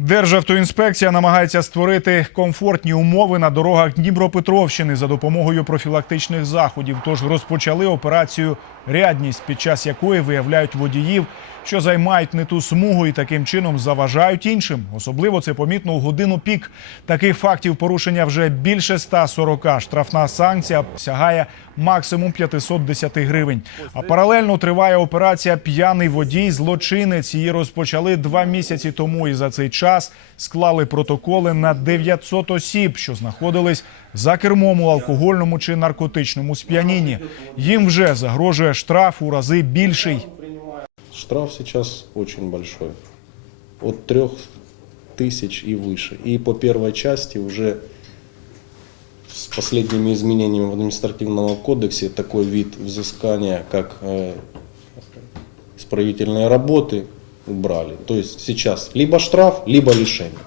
Державтоінспекція намагається створити комфортні умови на дорогах Дніпропетровщини за допомогою профілактичних заходів. Тож розпочали операцію Рядність, під час якої виявляють водіїв, що займають не ту смугу і таким чином заважають іншим. Особливо це помітно у годину пік. Таких фактів порушення вже більше 140. Штрафна санкція сягає максимум 510 гривень. А паралельно триває операція П'яний водій злочинець. Її розпочали два місяці тому. І за цей час склали протоколи на 900 осіб, що знаходились за кермом у алкогольному чи наркотичному сп'янінні. Їм вже загрожує штраф у рази більший. Штраф сейчас очень большой. От трех тысяч и выше. И по первой части уже с последними изменениями в административном кодексе такой вид взыскания, как э, исправительные работы, убрали. То есть сейчас либо штраф, либо лишение.